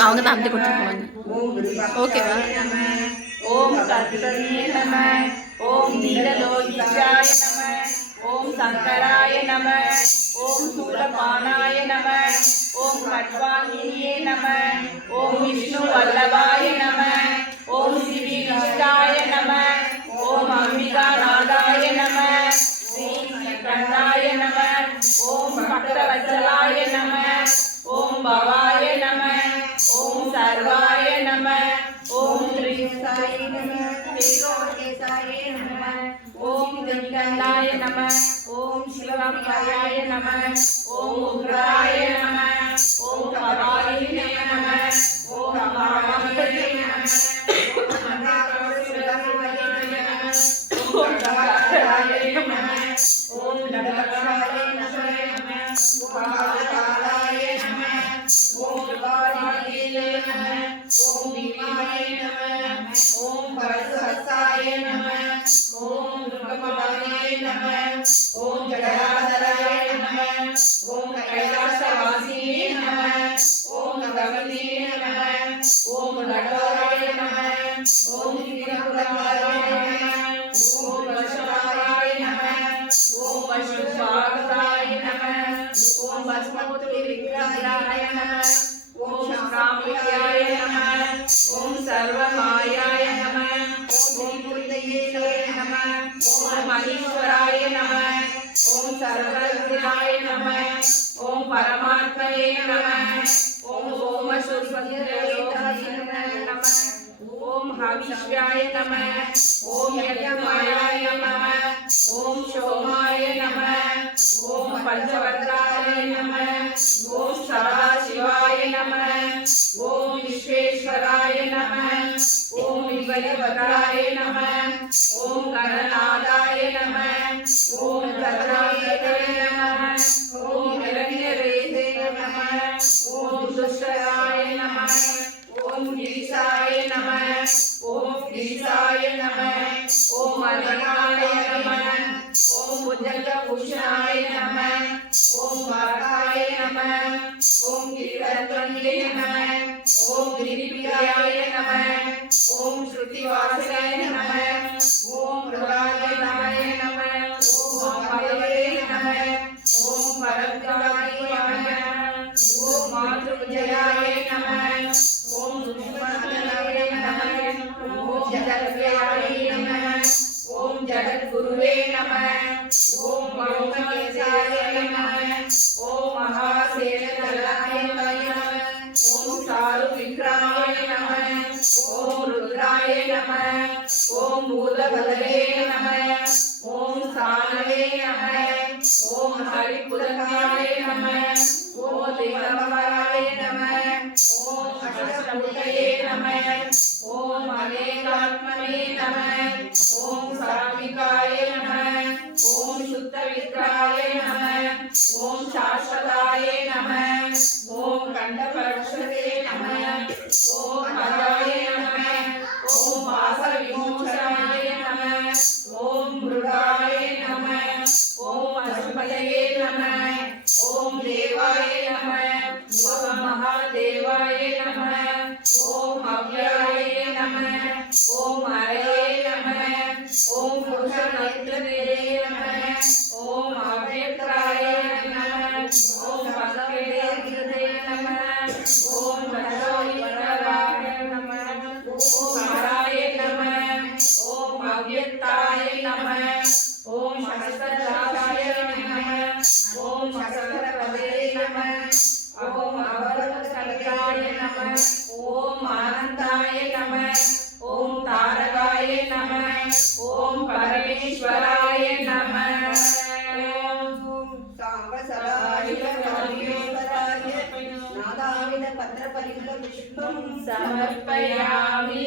அவங்க தான் அப்படி கொடுத்துருப்பாங்க. ஓகேவா? ஓம் தத்சமே நம. ஓம் நீலலோகியாய நம. ஓம் சங்கராய நம. ஓம் சூலபானாய நம. ஓம் கட்வாங்கினியே நம. ஓம் விஷ்ணு வல்லபாய நம. ஓம் ஸ்ரீ விஷ்டாய நம. ஓம் அம்பிகா நாதாய நம. ஸ்ரீ கண்டாய நம. ஓம் பக்தவத்சலாய நம. ஓம் பவாய நம. ஓம் சர்வாய நம. ஓம் ஸ்ரீசாய நம. கேசவாய நம. ஓம் திகண்டாய நம. ஓம் சிவகாமியாய நம. ஓம் உக்ராய நம. ஓம் கபாலினே நம. ஓம் மகாமந்தே நம. ஓம் மகாசுரகாய நம. ஓம் தகாய நம. ஓம் தகாய நம. ஓம் காலாய நம. ஓம் காலியே நம. ஓம் பீமாய நம. ஓம் பரசஹசாய நம. ஓம் துர்கமாய நம. ஓம் ஜடாதராய நம. ஓம் கைலாசவாசியே நம. ஓம் கவிதே நம. ஓம் கடோராய நம. ஓம் திரிபுராய நம. ஓம் வசுவாய நம. ஓம் வசுபாகாய நம. ஓம் பஸ்மபுத்ரி விக்ரயாய நம. ஓம் காமியாய நம. ஓம் சர்வமாயாய நம. ஓம் புரிதயே நம. ஓம் மணீஸ்வராய நம. ஓம் சர்வஜ்ஞாய நம. ஓம் பரமாத்மனே நம. ஓம் சோமசுர்பத்ரயோகாய நம. ஓம் ஹவிஷ்யாய நம. ஓம் யஜ்ஞாய நம. ஓம் சோமாய நம. ஓம் பஞ்சவக்ராய நம. ஓம் சதாசிவாய நம. ஓம் விஸ்வேஸ்வராய நம. ஓம் விவரவராய நம. ஓம் கணநாதாய நம. ஓம் கருணாகரே நம. ஓம் இரண்யரேதே நம. ஓம் துஷ்டராய நம. ஓம் கிரிசாய நம. ஓம் கிரிசாய நம. ஓம் அனகாய நம. ஓம் புஜங்கபூஷணாய நம. ஓம் வரகாய நம. ஓம் கிரிவரத்வந்தே நம. ஓம் கிரிபிரியாய நம. ஓம் ஸ்ருதிவாசனாய நம. ஓம் மிருகாய நம. ஓம் பகவே நம. ஓம் பரத்ராய நம. ஓம் மாத்ருஜயாய நம. ஓம் சுஷ்மனாய நம. ஓம் ஜகத்யாய நம. ஓம் ஜகத்குருவே நம. ஓம் மௌனகேசாய நம. ஓம் மகாசேனதலாய நம. ஓம் சாரு விக்ரமாய நம. ஓம் ருத்ராய நம. ஓம் பூதபதவே நம. ஓம் சானவே நம. ஓம் ஹரிபுரகாய நம. ஓம் திகம்பராய நம. ஓம் அஷ்டபுதயே நம. ஓம் அநேகாத்மனே நம. ஓம் சாமிகாய நம. ஓம் சுத்தவிக்ராய நம. ஓம் சாஸ்வதாய நம. ஓம் கண்டபரக்ஷதே நம. ஓம் அஜாய நம. ஓம் வாச விமோசனாய நம. ஓம் மிருகாய நம. ஓம் அசுபதயே நம. ஓம் தேவாய நம. ஓம் மகாதேவாய நம. ஓம் அவ்யாய நம. ஓம் அரயே நம. ஓம் புருஷநேத்ரதே நம. ஓம் அவ்யக்ராய நம. ஓம் பகவதே நம. ஓம் பரமேஸ்வராய நம. ஓம் அராய நம. ஓம் அவ்யக்தாய நம. ஓம் சகஸ்ரஜாய நம. ஓம் சகஸ்ரபதே நம. ஓம் அவரதகல்காய நம. ஓம் ஆனந்தாய நம. ஓம் தாரகாய நம. ஓம் பரமேஸ்வராய நம. ஓம் சாம்பசதாய பரமேஸ்வராய நாதாவித பத்ரபரிமள புஷ்பம் சமர்ப்பயாமி.